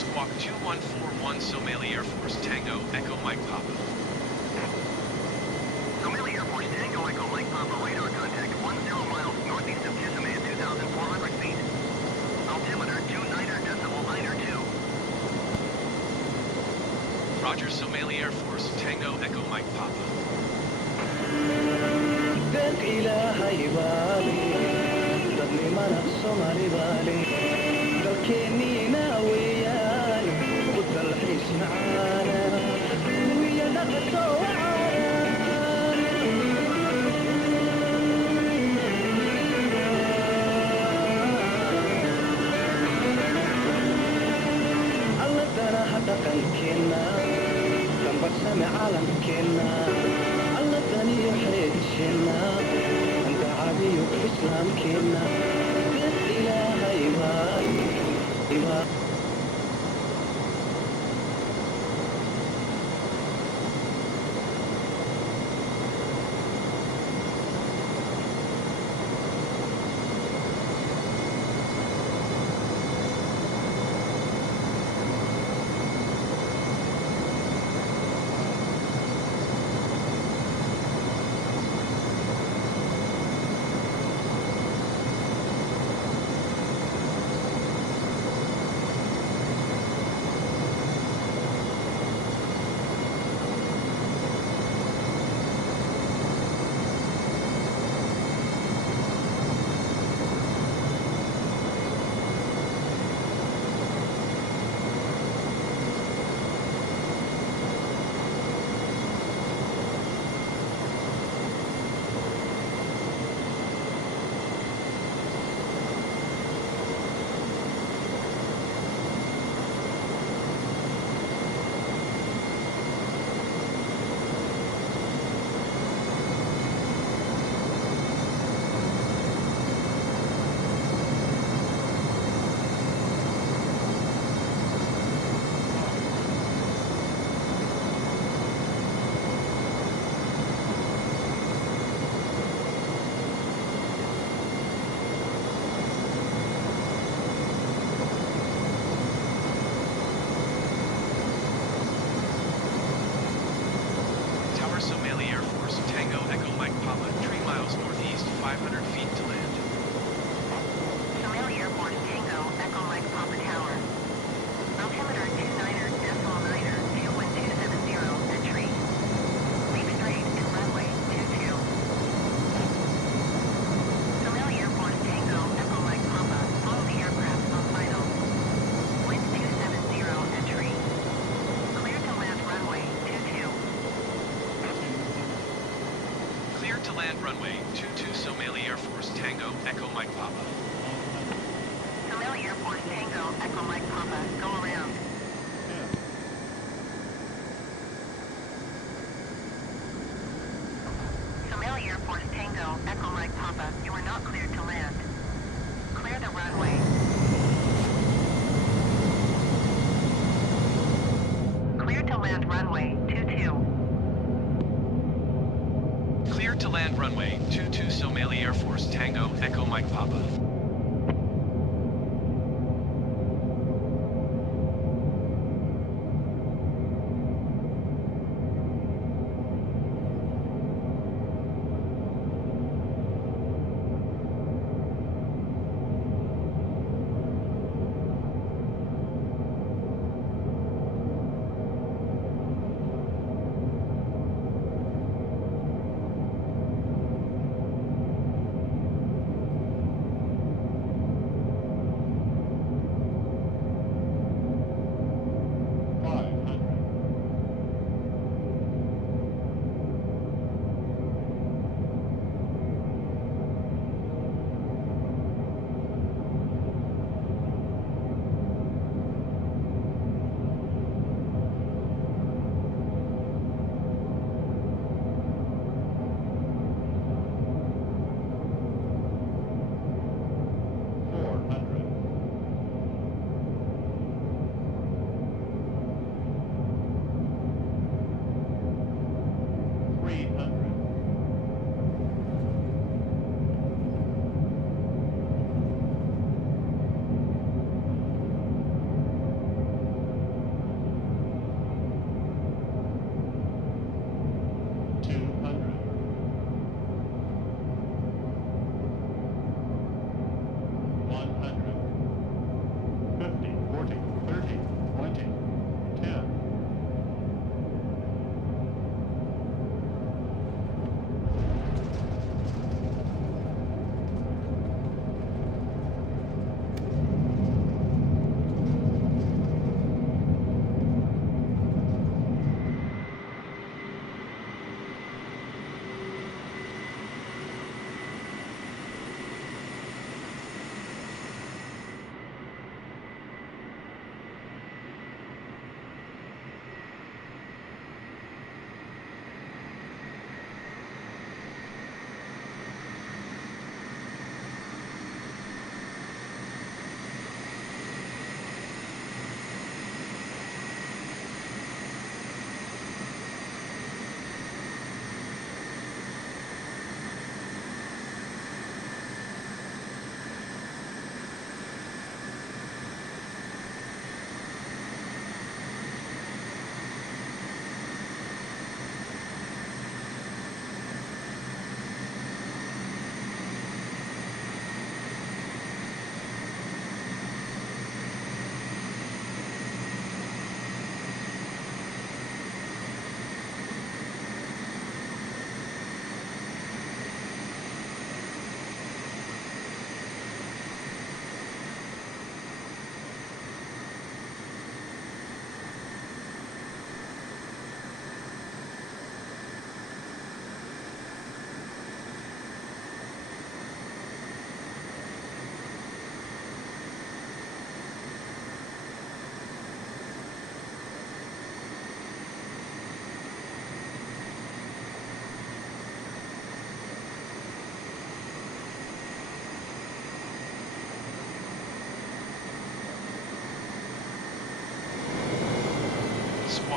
Squawk 2141 Somalia Air Force Tango Echo Mike Papa. Somalia Air Force Tango Echo Mike Papa, radar contact 10 miles northeast of Kissimmee at 2,400 feet. Altimeter 29.9 2. Roger, Somalia Air Force Tango Echo Mike Papa. deeq ilaahay baali dadnimana Soomaali baali dalkeenniina weeyaan ku dalxiis macaana wiya dhaqasho alla danaha dhaqankeenna dambarsame caalamkeenna alla daniyo xeedisheenna andacabiyo islaamkeenna deeq ilaahay baali Tower, Somalia Air Force Tango Echo Mike Papa, 3 miles northeast, 500 feet to land. Somalia Air Force Tango Echo Mike Papa Tower. Altimeter 29.9 21270 entry. Leave straight and runway 22. Somalia Air Force Tango Echo Mike Papa, follow the aircraft on final. Wind 270 entry. Clear to land runway 22. Clear to land runway 22 Somalia Air Force Tango Echo Mike Papa. Somalia Air Force Tango Echo Mike Papa, go around. Somalia Air Force Tango Echo Mike Papa, you are not cleared to land. Clear the runway. Clear to land runway 22. Clear to land runway 22 Somalia Air Force Tango Echo Mike Papa.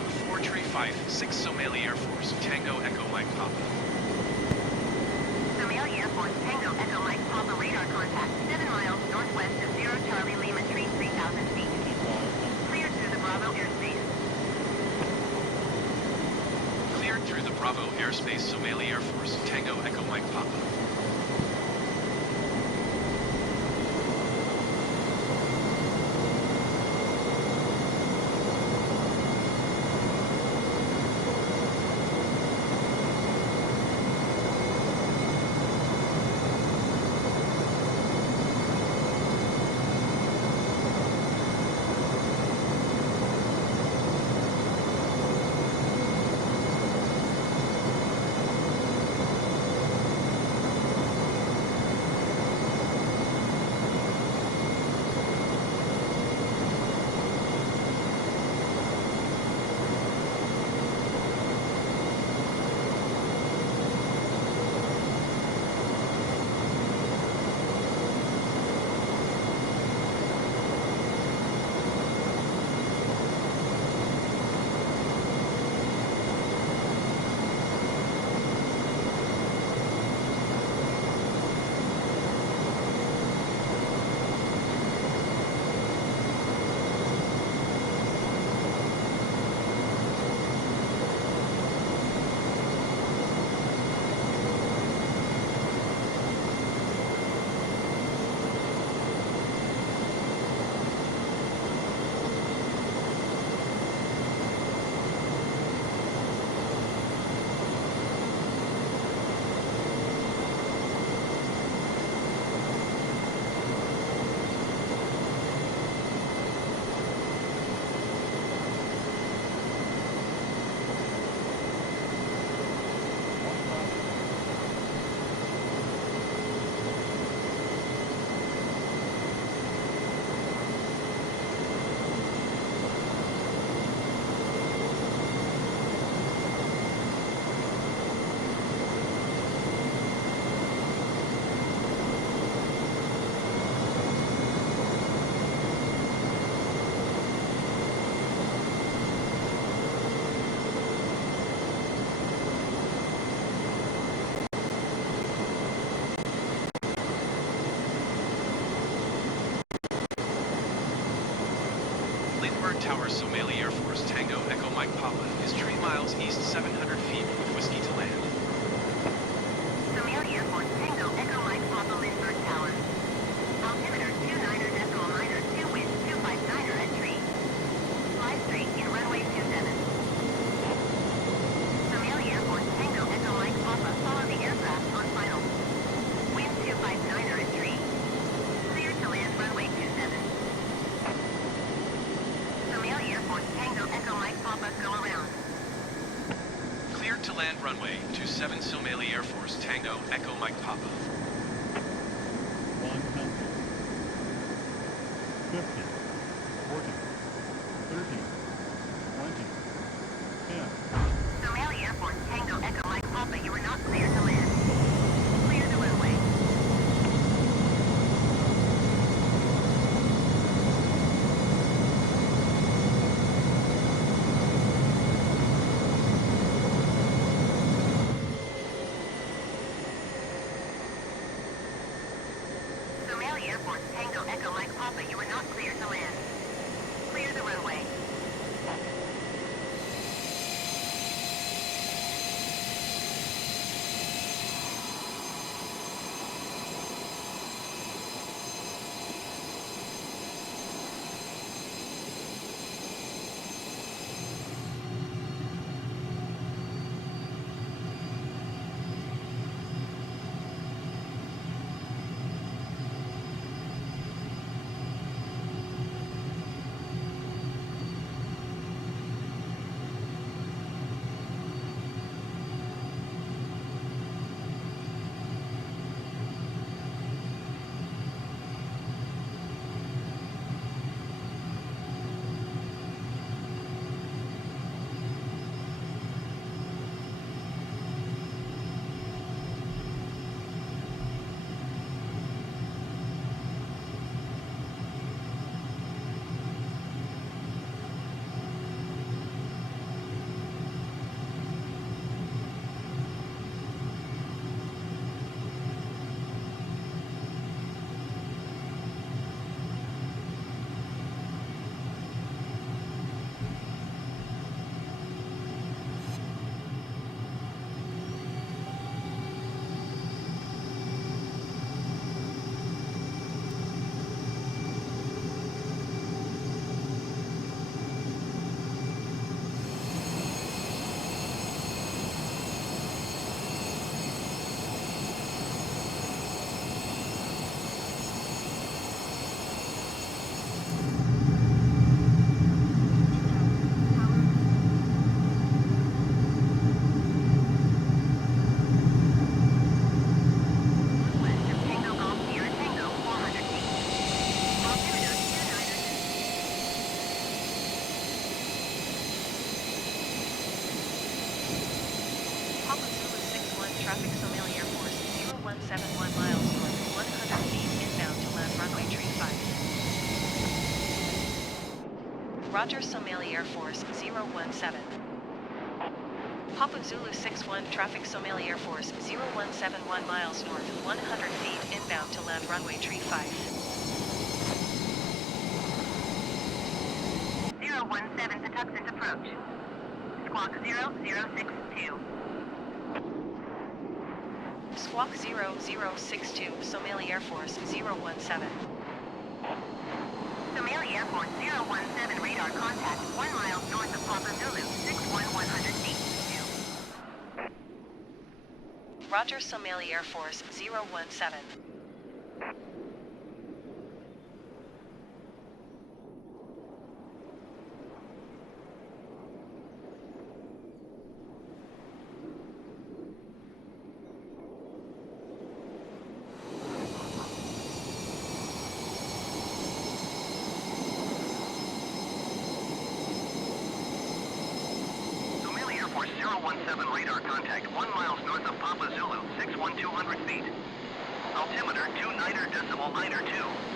Squawk 4 Tree 5, 6 Somalia Air Force, Tango Echo Mike Papa. Somalia Air Force, Tango Echo Mike Papa radar contact 7 miles northwest of 0 Charlie Lima Tree 3,000 feet. Cleared through the Bravo airspace. Cleared through the Bravo airspace, Somalia Air Force, Tango Echo Mike Papa. Lindbergh Tower, Somalia Air Force, Tango Echo Mike Papa is 3 miles east, 700 feet with whiskey to land. Somalia Air Force, Tango Echo Mike Papa Lindbergh Tower. Altimeter 29er.9er, 2 wind 259er at tree. Fly straight in runway 27. Somalia Air Force, Tango Echo Mike Papa, follow the aircraft on final. Wind 259er at tree. Clear to land runway 27. Somalia Air Force, Tango Echo Mike Papa, go around. Cleared to land runway 27, Somalia Air Force, Tango Echo Mike Papa. 100, 50, 40, 30, 20, 10. Somalia Air Force, Tango Echo Mike Papa, you are not cleared to land. Clear the runway. Somalia Air Force, Tango Echo Mike Papa, you are not cleared to land. Clear the runway. traffic Somalia Air Force 0171 miles north, 100 feet inbound to land runway 35. Roger, Somalia Air Force 017. Papa Zulu 61 traffic Somalia Air Force 0171 miles north, 100 feet inbound to land runway 35. 017 Patuxent approach. Squawk 0062. Squawk 0062 Somalia Air Force 017. Somalia Air Force 017 radar contact 1 mile north of Papa Zulu 61100 feet. Roger, Somalia Air Force 017. Somalia Air Force 017 radar contact 1 miles north of Papa Zulu 61200 feet. Altimeter 29 decimal 2.